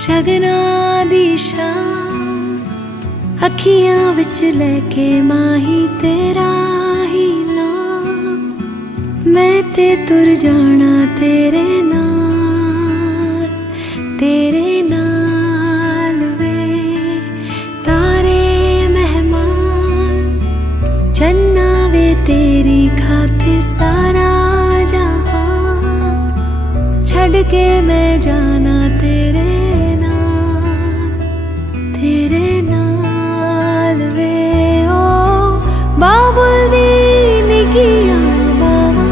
शगना दी शाम अखियां विच लेके माही तेरा ही नाम, मैं ते तुर जाना तेरे नाल वे। तारे मेहमान चन्ना वे तेरी खातिर सारा जहां, छड़ के मैं जाना तेरे नाल वे। ओ बाबुल दी निगिया बाबा,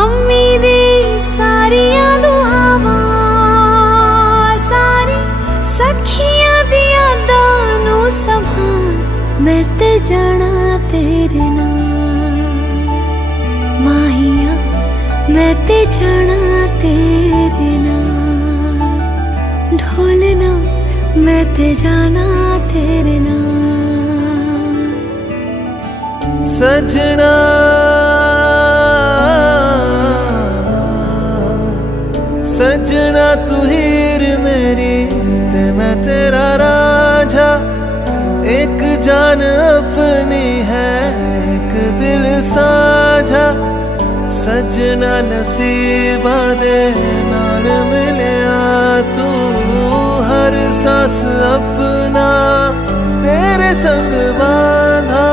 अम्मी दी सारियां दुआवां, सारी सखियां दी यादां नू संभाल, मैं ते जाना तेरे नाल माहिया, मैं ते जाना तेरे नाल ढोलना, मैं ते जाना तेरे नाल। सजना सजना तू हीर मेरी ते मैं तेरा राजा, एक जान अपनी है एक दिल साझा। सजना नसीबा दे नाल मिलिया तू, हर सांस अपना तेरे संग बांधा।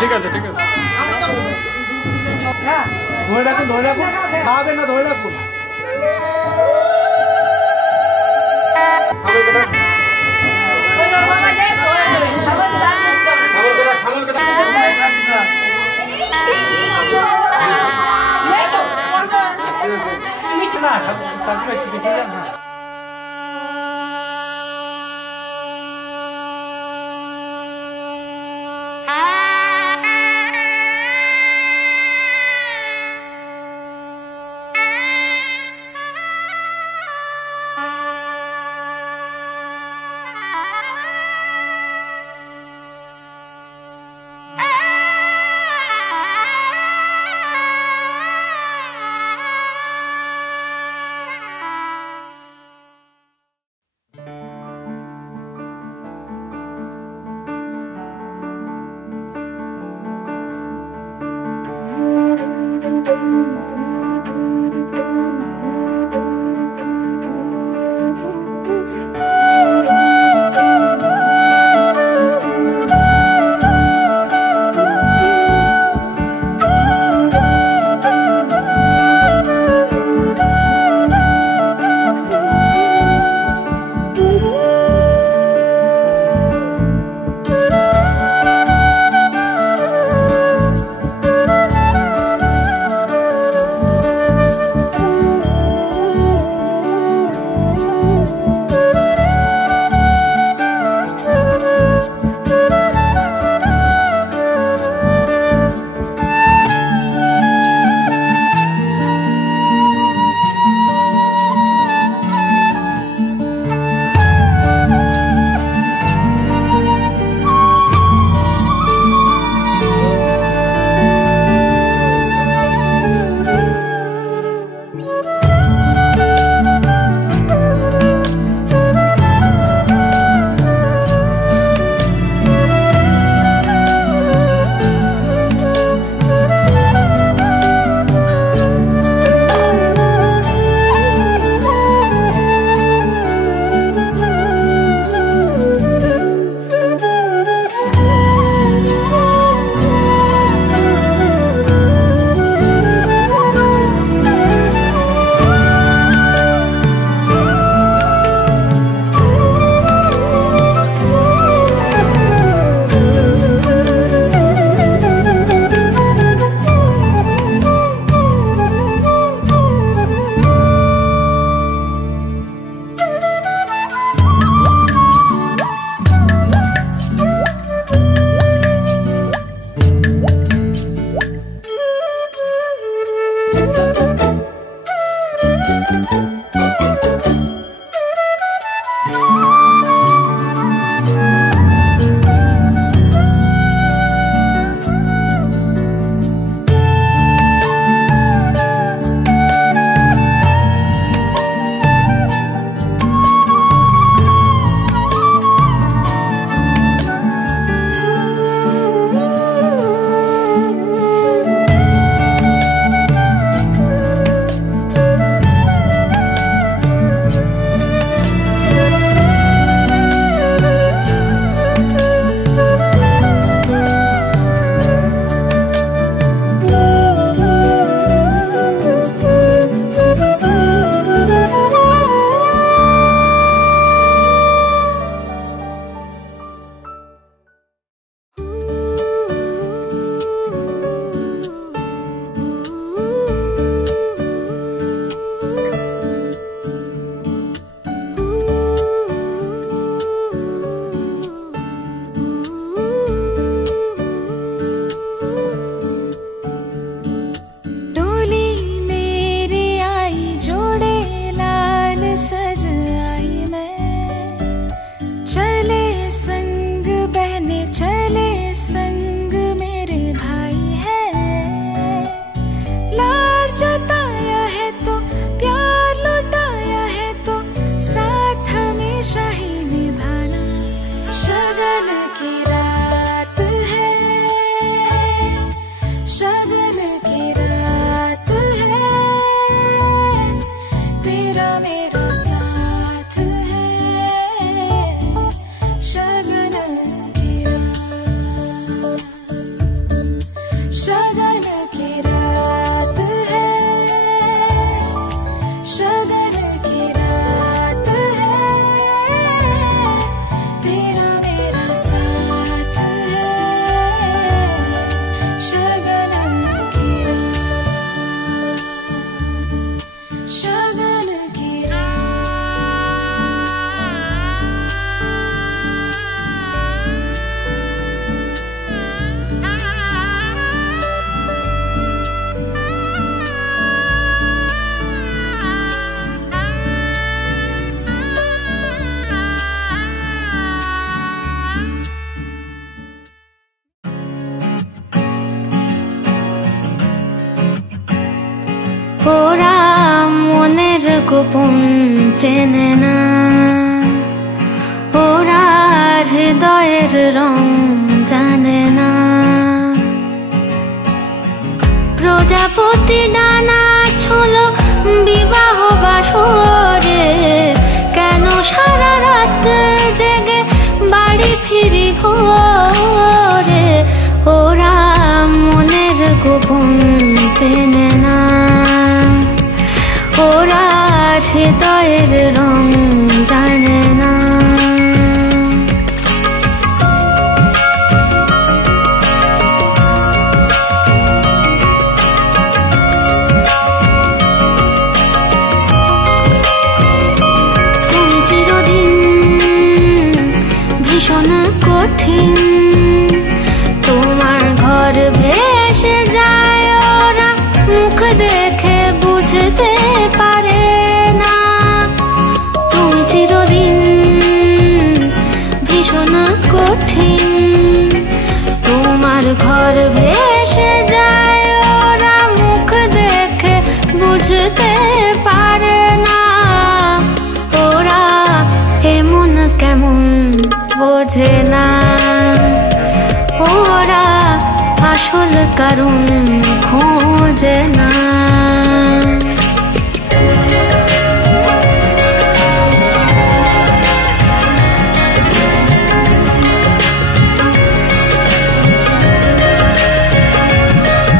ঠিক আছে ঠিক আছে, ধরে রাখুন খাওয়াবেন না, ধরে রাখুন। ওরা মনের গোপন চেনে না, ওরা হৃদয়ের রং জানে না। প্রজাপতি ডানা ছোলো বিবাহ বাসরে, কেন সারা রাত জেগে বাড়ি ফিরি ভোরে। ওরা মনের গোপন চেনে না, ওরা হৃদয়ের রং জানে না। তুমি চিরদিন ভীষণ কঠিন, তোমার ঘর ভেসে যায়, ওরা মুখ দেখে বুঝতে পারে না। তুমি চিরদিন ভীষণ কঠিন, তোমার ঘর ভেসে যায়, ওরা মুখ দেখে বুঝতে পারে না। ওরা এমন কেমন বোঝে না, ওরা আসল কারণ খোঁজে না।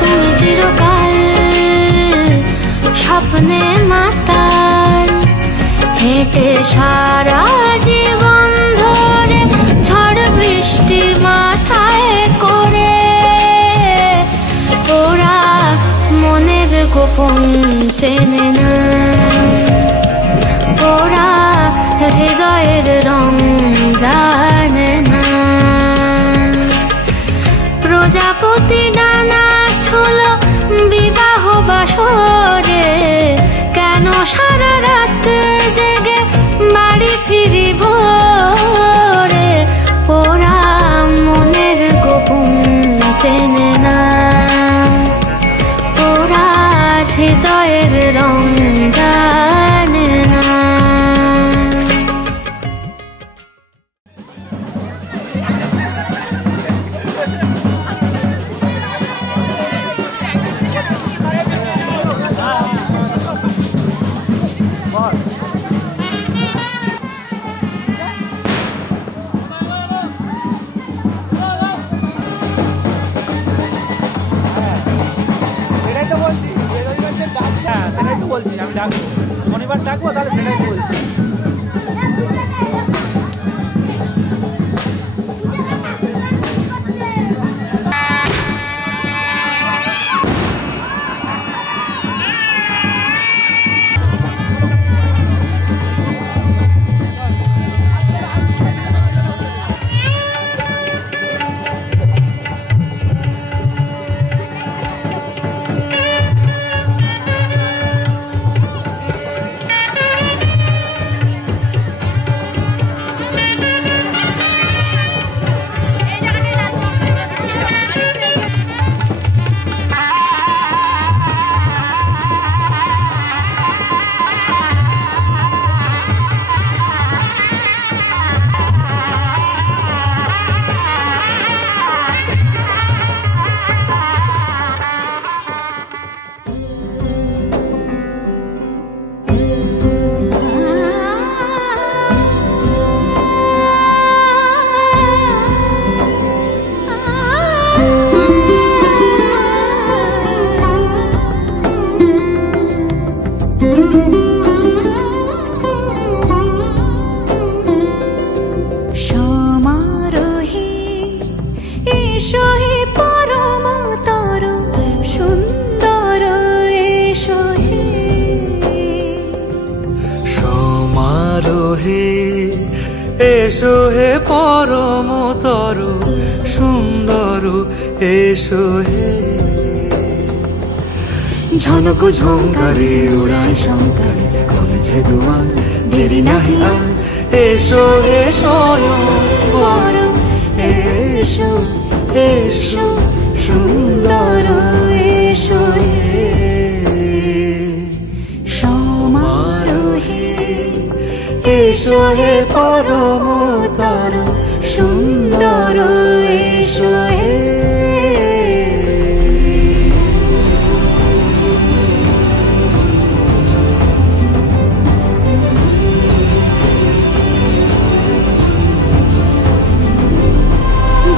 তুমি চিরকাল স্বপ্নে মাতাল, হেঁটে সারা জীবন ধরে ঝড় বৃষ্টি মাথায় করে। ওরা মনের গোপন চেনে না, ওরা হৃদয়ের রং জানে না। প্রজাপতি ডানা ছোলো বিবাহ বাসরে, কেন সারা রাত জেগে বাড়ি ফিরি ভোরে। ওরা মনের গোপন চেনে না, ওরা হৃদয়ের রং জানে না। সেটাই তো বলছি, আমি ডাকবো শনিবার ডাকবো, তাহলে সেটাই তো বলছি। এসো হে পরমতর সুন্দর এসো হে। ঝনক ঝঙ্কারে উড়ায় শঙ্কারে কমেছে দুয়ার দেরি নাহি আর। এসো হে স্বয়ং পরম এসো এসো সুন্দর এসো হে। এসো হে পরমতর সুন্দর এসো হে।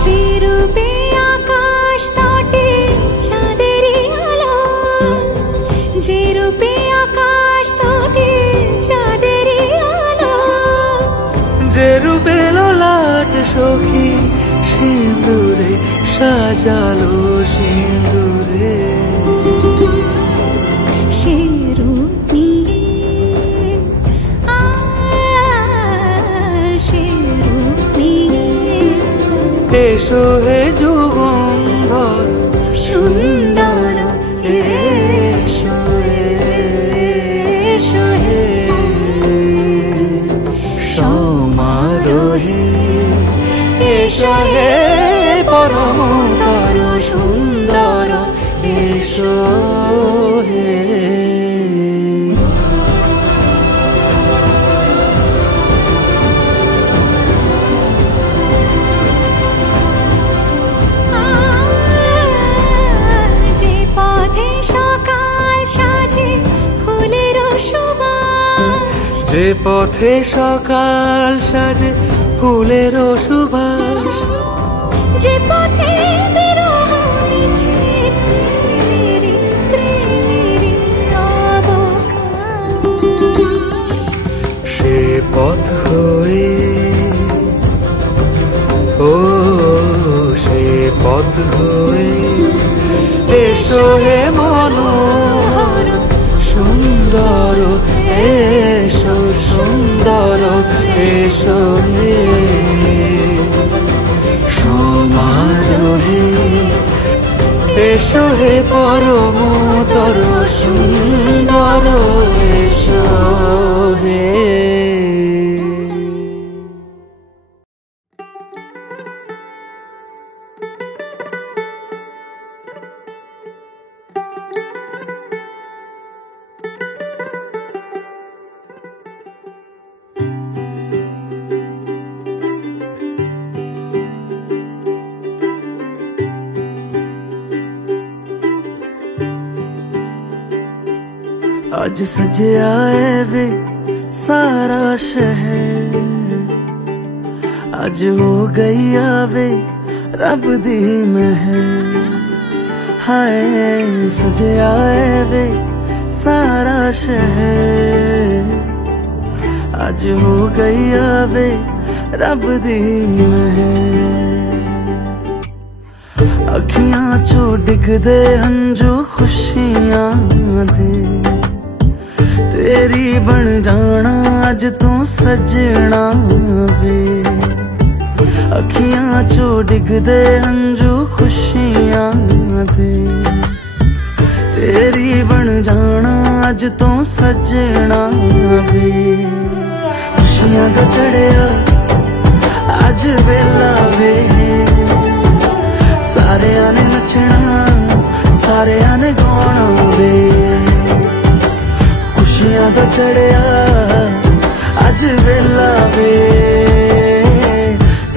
যে রূপে আকাশ তটে চাঁদেরই আলো, যে রূপে আকাশ তটে চাঁদেরই আলো, যে রূপে ললাট সখী সিঁদুরে সাজালো সিঁদুরে, সে রূপ নিয়ে সে রূপ নিয়ে এসো হে যুগন্ধর সুন্দর এসো এসো হে। সমারোহে এসো হে পরমতর সুন্দর এসো হে। যে পথে সকাল সাজে ফুলের সুবাস, যে পথে সকাল সাজে ফুলের সুবাস, যে পথে বিরহ মিছে প্রেমেরই প্রেমেরই অবকাশ, সে পথ হয়ে ও সে পথ হয়ে এসো হে মনোহর সুন্দর এসো সুন্দর এসো হে। সমারোহে এসো হে পরমতর সুন্দর এসো হে। आज सजया है वे सारा शहर, आज हो गई आवे रब दी महर, हाय सजया है वे सारा शहर, आज हो गई आवे रब दी महर। अखियां चो डिगदे हंजू खुशियां दे, तेरी बन जाना अज तू सजना वे। अखियां चो डिगदे हंजू खुशियां दे, तेरी बन जाना अज तू सजना वे। खुशियां दा चढ़िया अज वेला वे, सारे ने नचना सारे ने गाना वे। खुशियां दा चढ़िया अज वेला वे,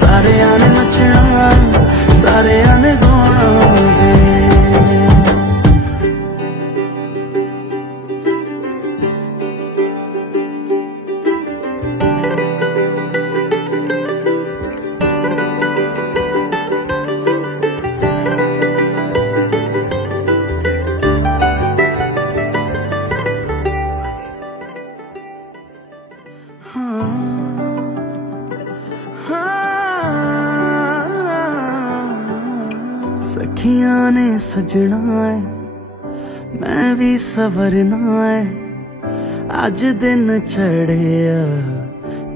सारे ने नचना सारे ने गाना वे। सखियां ने सजना है मैं भी सवरना है, अज दिन चढ़िया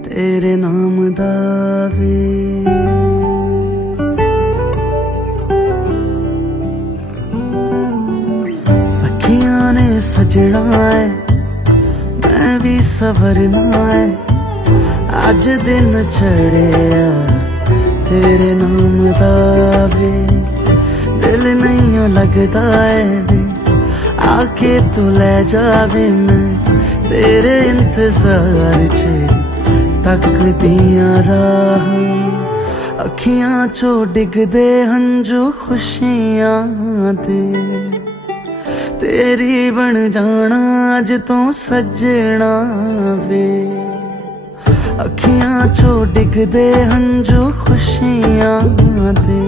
तेरे नाम दा वे। सखियां ने सजना है मैं भी सवरना है, अज दिन चढ़िया तेरे नाम दा वे। दिल नहीं लगता है वे आके तू ले जावे, मैं तेरे इंतजार च तकदियां राह अखियां चो डिगदे हंजू खुशियां दे तेरी बन जाना अज तो सजना वे अखियां चो डिगदे हंजू खुशियां दे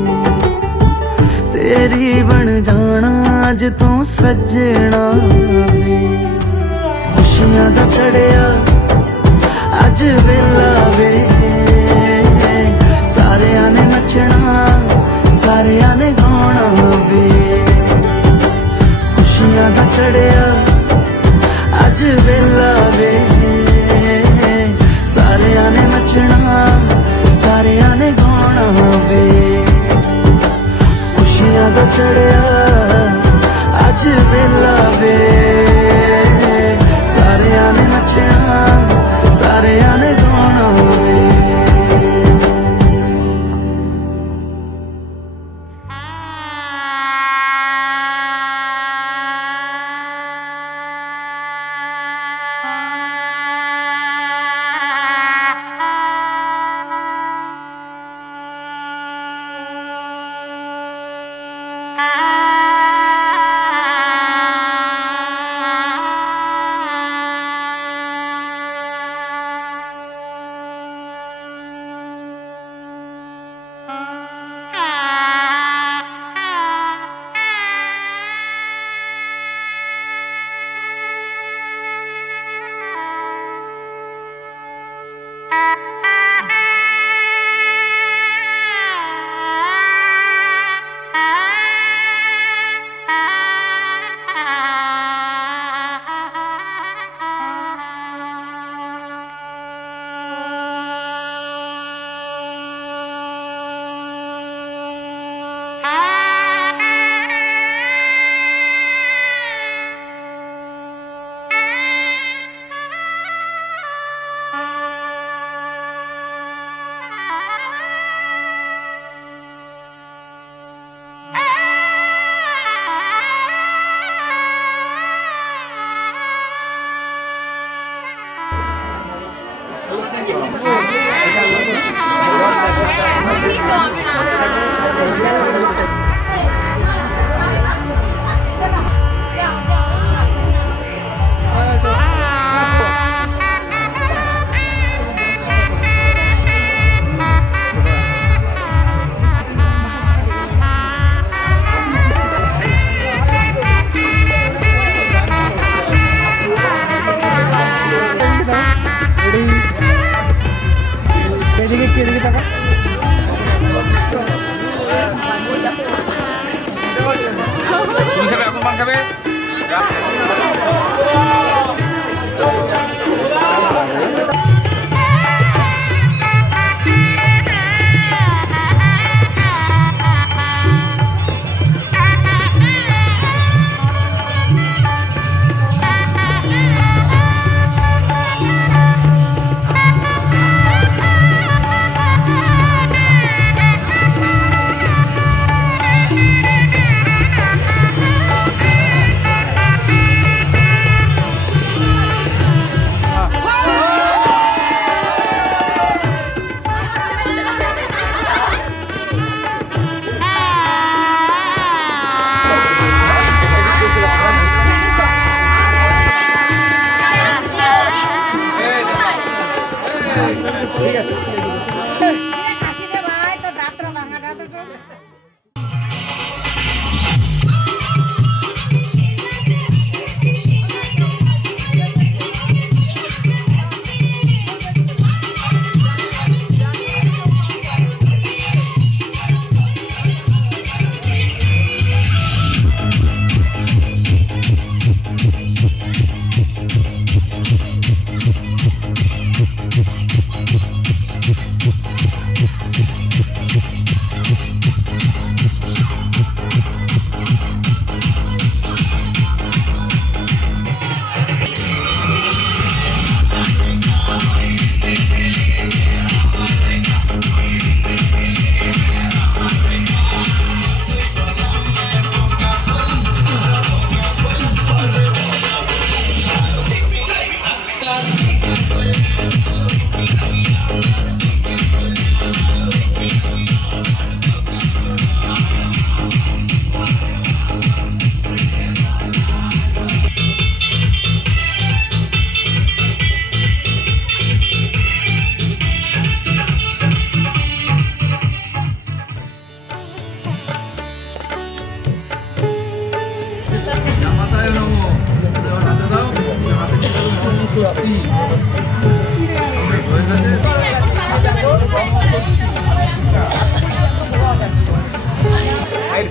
तेरी बन जाना अज तो सजना वे खुशियां दा चढ़िया अज वेला वे सारियां ने नचना सारियां ने गाना वे खुशियां दा चढ़िया अज वेला वे सारियां ने नचना सारियां ने गाना वे खुशियां दा चढ़िया अज वेला वे सारियां ने नचना सारियां ने गाना वे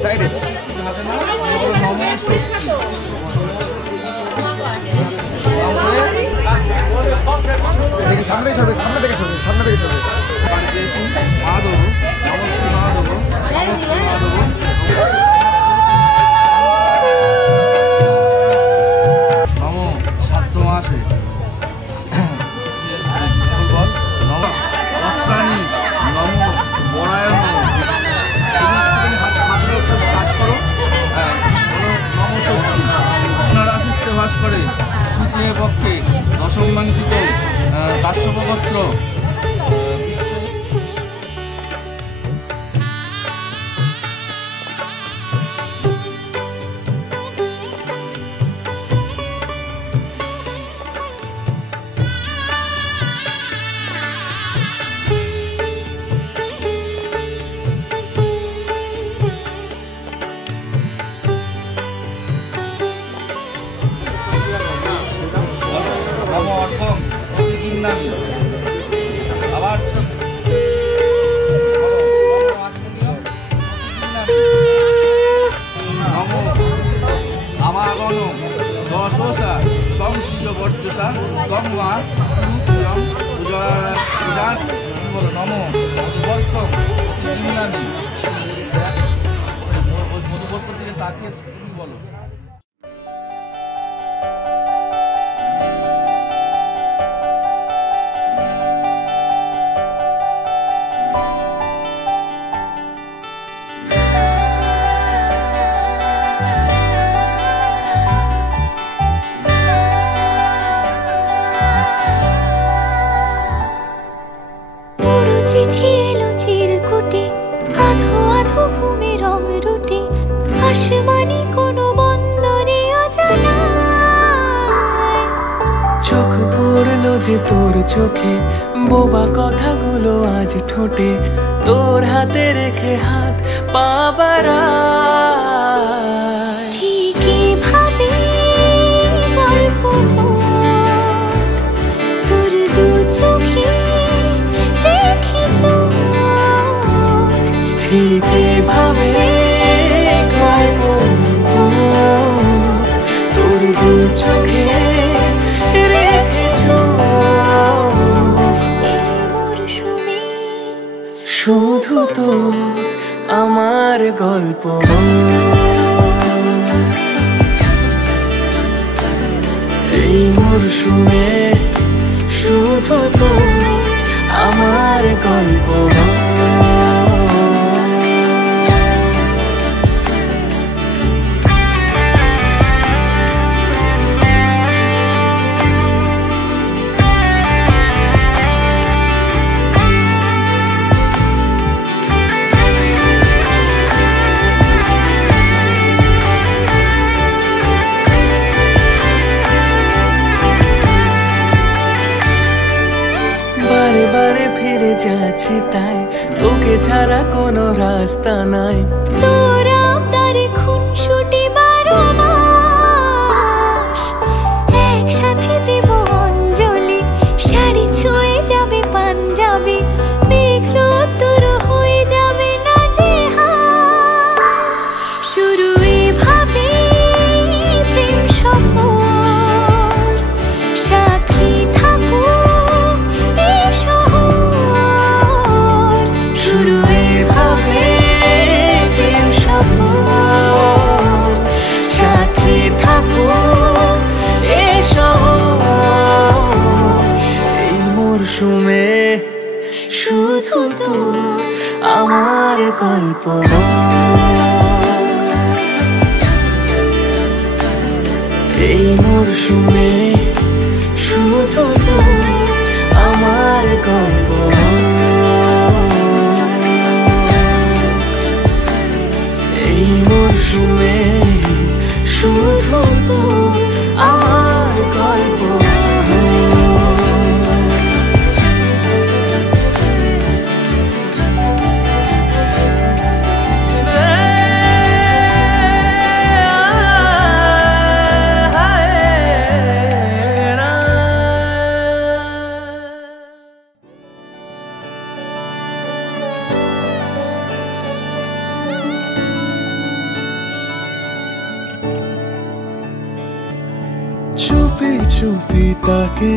সাইডে সামনে থেকে সরবে সামনে থেকে সরবে সামনে থেকে সরবে পক্ষে দশমাঙ্কিত কাশ্যপগোত্র বলো চিঠি এলো চিরকুটে আধো আধো ঘুমে রং রুটে আসমানি কোনো বন্দরে অজানা চোখ পড়লো যে তোর চোখে বোবা কথাগুলো আজ ঠোঁটে তোর হাতে রেখে হাত পা বাড়ায় ঠিকই ভাবে গল্প তোর দু চোখে রেখে চোখ ঠিকই ভাবে গল্প তোর দু চোখে রেখে চোখ এই মরশুমে শুধু তো আমার গল্প এই মরশুমে শুধু তো আমার গল্প বারে বারে ফিরে যাচ্ছি তাই তোকে ছাড়া কোনো রাস্তা নাই তোর আবদারে খুনসুটি 12 মাস একসাথে দেব অঞ্জলি শাড়ি ছুঁয়ে যাবে পাঞ্জাবি মেঘ রোদ্দুর হয়ে যাবে না যে শুরু এভাবে প্রেম সফর সাক্ষী থাকুক এই শহর শুরু এভাবে প্রেম সফর সাথে থাকো এ শহর এই মরশুমে শুধু তো আমার গল্প এই মরশুমে শুধু তো আমার গল্প এই মরশুমে শুধু তো আমার গল্প চুপি চুপি তাকে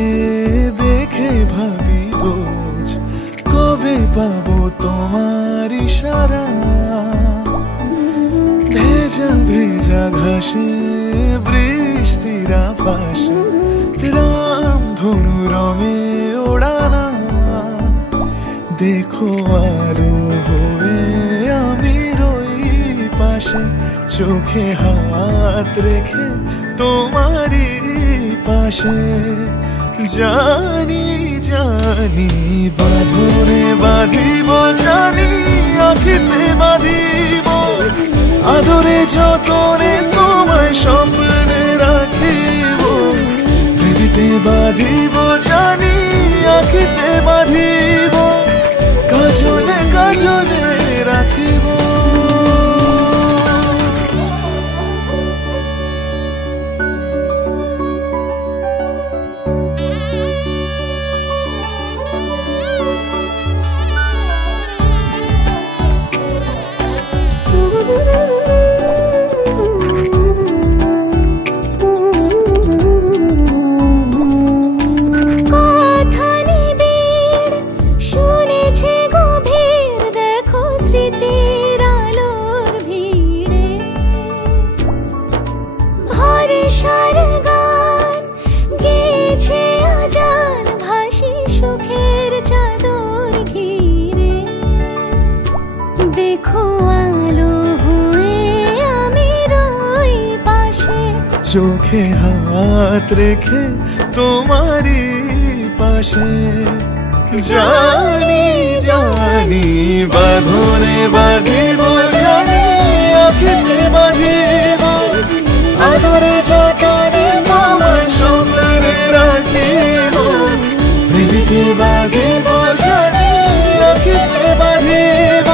দেখে ভাবি রোজ কবে পাবো তোমার ইশারা। ভেজা ভেজা ঘাসে বৃষ্টির আভাসে রামধনু রঙে ওড়ানা। দেখো আলো হয়ে আমি রই পাশে, চোখে হাত রেখে তোমারই পাশে। জানি জানি বাঁধনে বাঁধিব, জানি আঁখিতে বাঁধিব, আদরে যতনে তোমায় স্বপ্নে রাখিব। পৃথিবীতে বাঁধিব, জানি আঁখিতে বাঁধিব, কাজলে কাজলে রাখিব। চোখে হাত রেখে তোমারই পাশে। জানি জানি বাঁধনে বাঁধিব, জানি আঁখিতে বাঁধিব, আদরে যতনে তোমায় স্বপ্নে রাখিব। পৃথিবীতে বাঁধিব, জানি আঁখিতে বাঁধিব,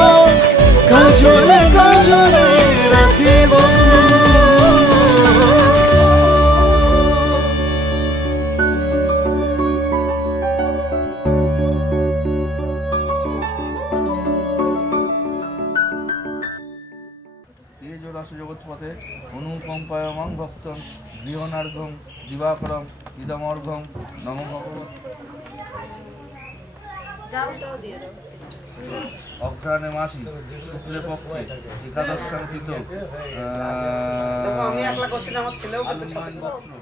কাজলে কাজলে রাখিব। জগৎপথে অনুকম্পায়মাং ভক্তং গৃহনার্ঘং দিবাকরং ইদমর্ঘং নম ভগবত। অঘ্রাণে মাসি শুক্লে পক্ষে একাদশাং কৃত বস্ত্র।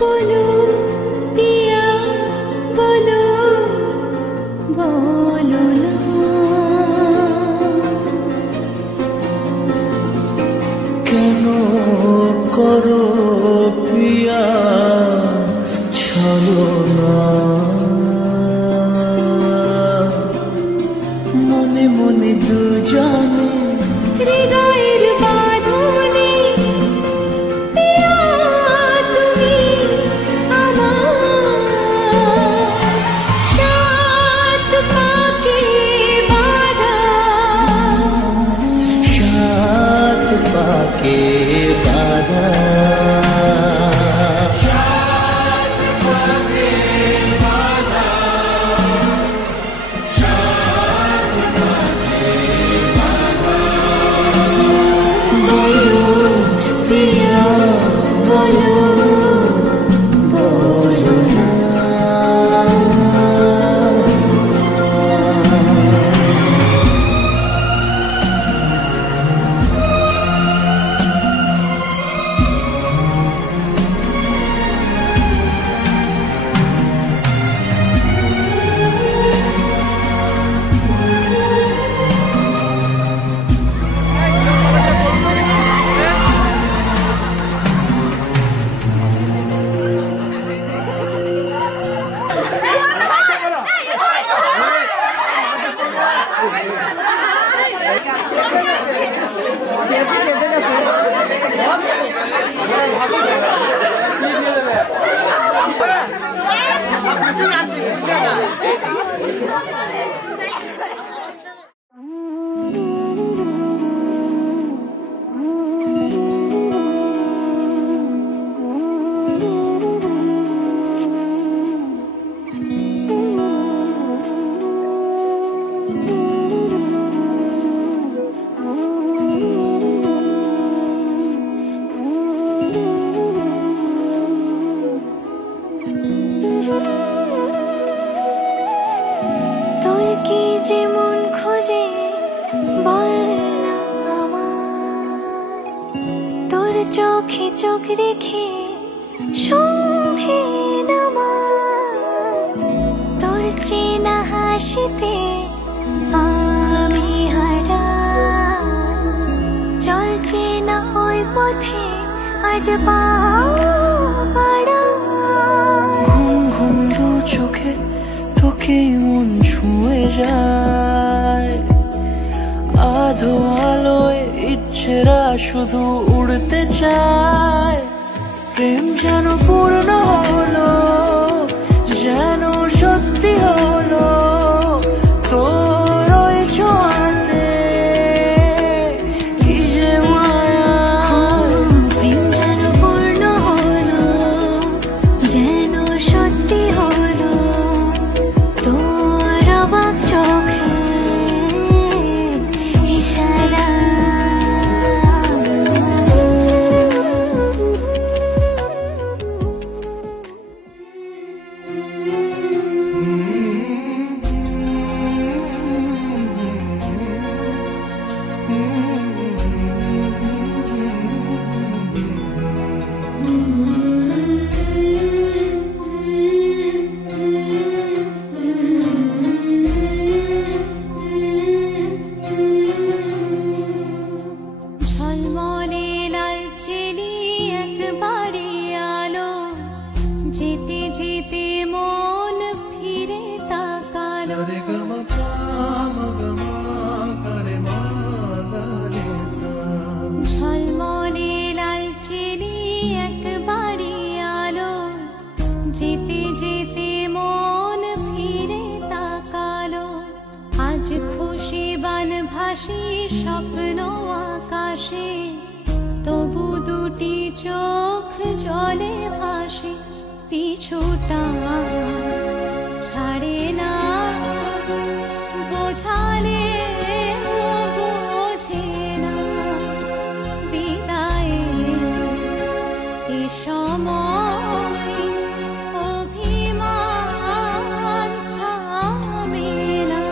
बोलो पिया बोलो बोलो ना কেন করো পিয়া ছলনা মনে মনে দুজনে হৃদয়ের বাঁধনে পিয়া তুমি আমার সাত পাকে বাঁধা সাত পাকে বাঁধা पिया बोलो बोलो ना তোর কি যে মন খোঁজে বল না আমার তোর চোখে চোখ রেখে সন্ধে নামার তোর চেনা হাসিতে আমি হারা চলছে না ওই পথে আজ পাও পাড়া ঘুম ঘুম দু চোখে তোকে মন ছুঁয়ে যায় আধো আলোয় ইচ্ছেরা শুধু উড়তে চায় প্রেম যেন পূর্ণ হলো যেন সত্যি হলো তোর ওই ছোঁয়াতে কি যে মায়া প্রেম যেন পূর্ণ হলো যেন সত্যি হলো তোর অবাক চোখে ইশারা ঝলমলে লাল চেলি একবারে আলো যেতে যেতে মন ফিরে তাকালো ঝলমলে লাল চেলি একবারে আলো যেতে যেতে মন ফিরে তাকালো আজ খুশি বান ভাসি স্বপ্ন আকাশে তবু দুটি চোখ জলে ভাসে পিছুটা ছাড়ে না বোঝালে বোঝে না বিদায়ের এ সময় অভিমান থামে না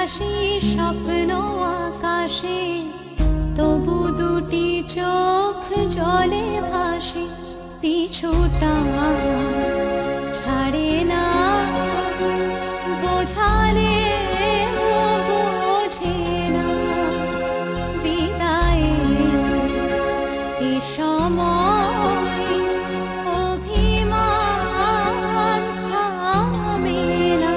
ভাসি স্বপ্ন আকাশে, তবু দুটি চোখ জলে ভাসে, পিছুটা ছাড়ে না, বোঝালে বোঝে না, বিদায়ে এ সময় অভিমান থামে না।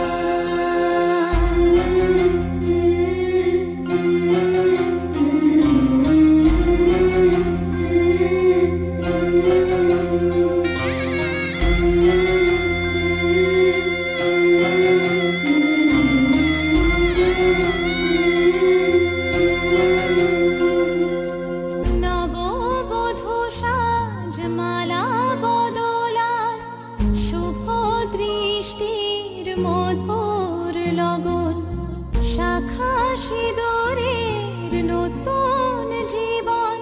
নববধূ সাজমালা বদলায়, শুভ দৃষ্টির মধুর লগন, শাখা সিঁদুরের নতুন জীবন,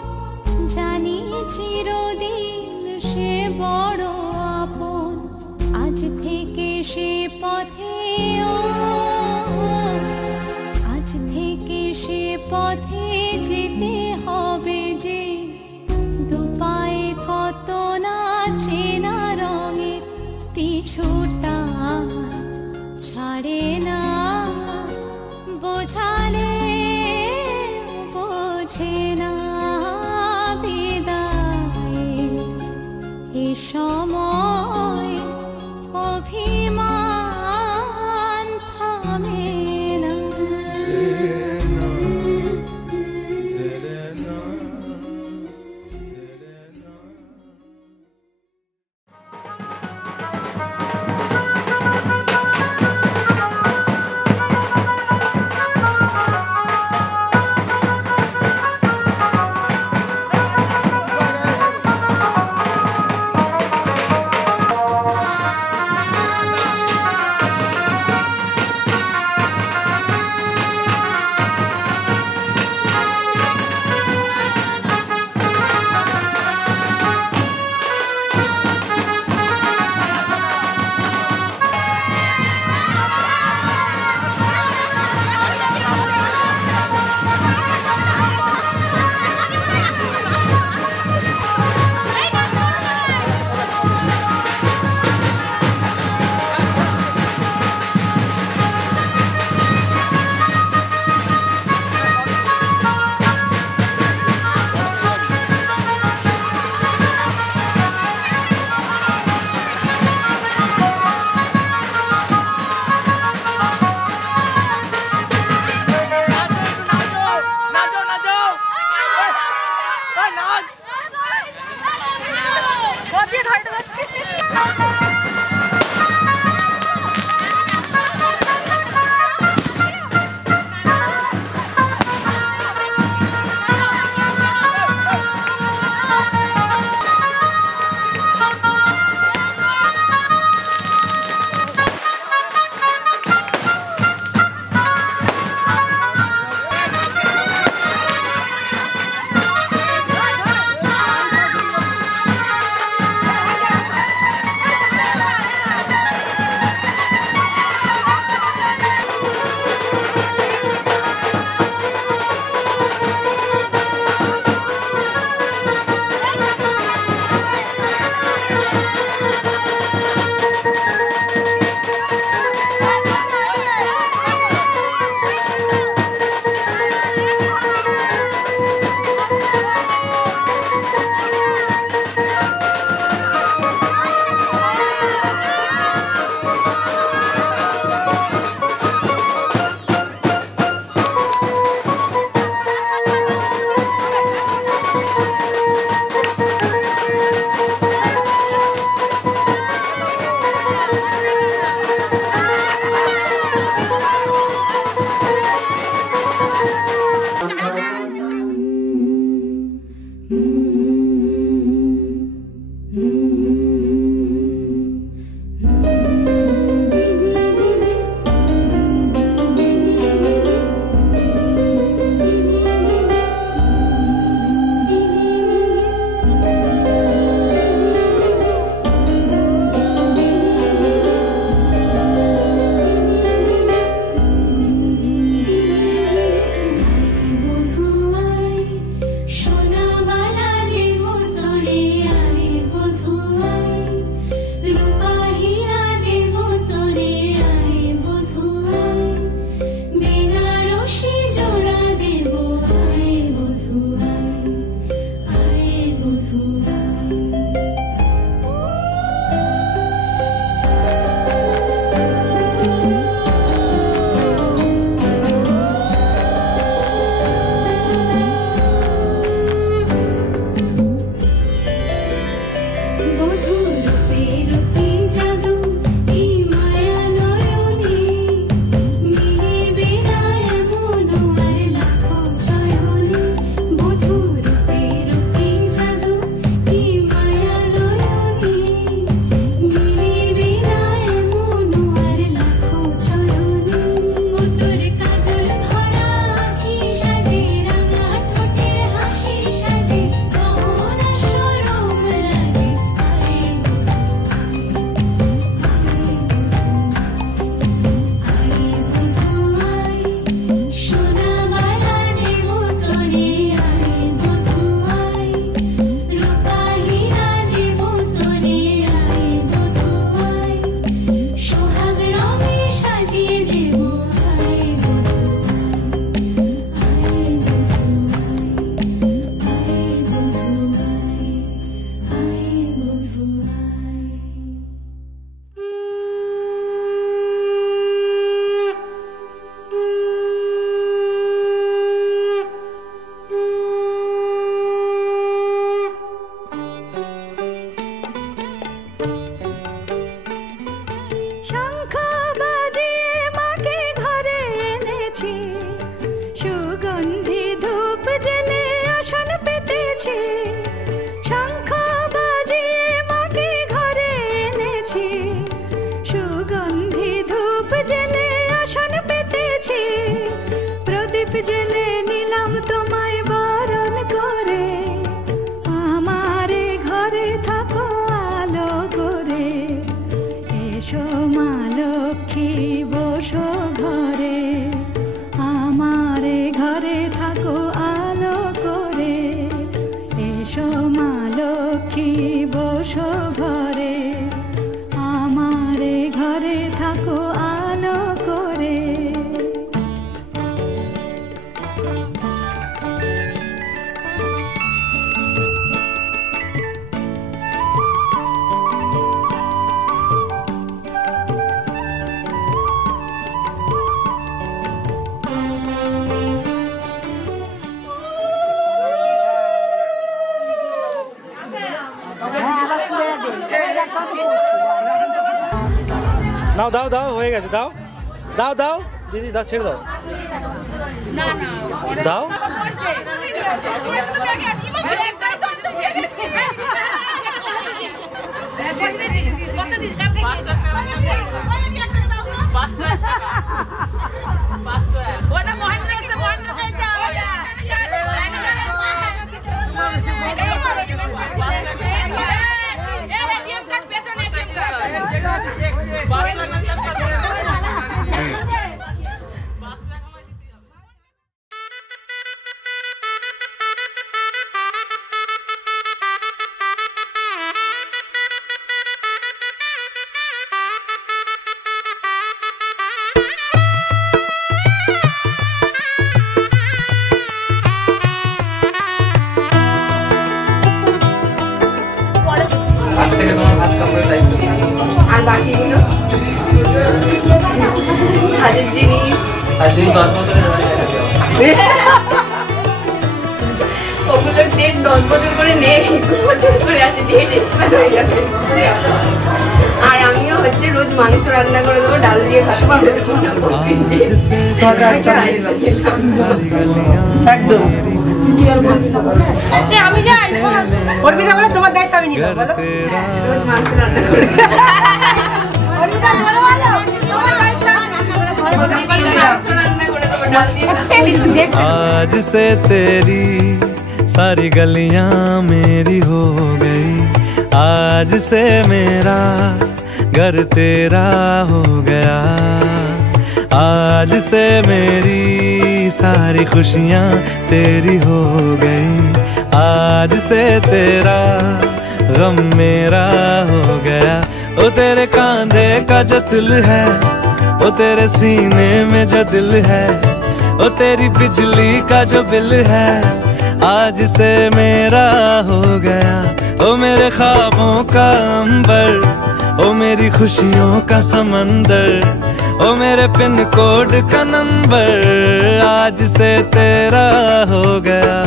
জানি চিরদিন সে বড় আপন। আজ থেকে সে পথে আজ থেকে সে পথে যেতে হবে যে, দুপায়ে কত না চেনা রঙের, পিছুটা ছাড়ে না, বোঝালে বোঝে না, বিদায় দাও দাও হয়ে গেছে, দাও দাও দাও দিদি, দাও ছেড়ে দাও, দাও আর বাকিগুলো সাজের জিনিস ওগুলোর ডেট 10 বছর করে নেই, 2 বছর করে আছে, ডেট এক্সপায়ার হয়ে যাবে। আর আমিও হচ্ছে রোজ মাংস রান্না করে দেবো, ডাল দিয়ে ভাত করে দেবো না, একদম আমি যাই অর্পিতা বলে তোমার দায়িত্ব আমি নিব, বলো রোজ মাংস রান্না করে দেবো। অর্পিতা বলো বলো তোমার দায়িত্ব মাংস রান্না করে দেবো, ডাল দিয়ে ভাত করে দেবো। आज से तेरी सारी गलियां मेरी हो गई, आज से मेरा घर तेरा हो गया, आज से मेरी सारी खुशियां तेरी हो गई, आज से तेरा गम मेरा हो गया। ओ तेरे कांधे का जो दिल है, ओ तेरे सीने में जो दिल है, ओ तेरी बिजली का जो बिल है, आज से मेरा हो गया। ओ मेरे ख्वाबों का अंबर, ओ मेरी खुशियों का समंदर, ओ मेरे पिन कोड का नंबर, आज से तेरा हो गया।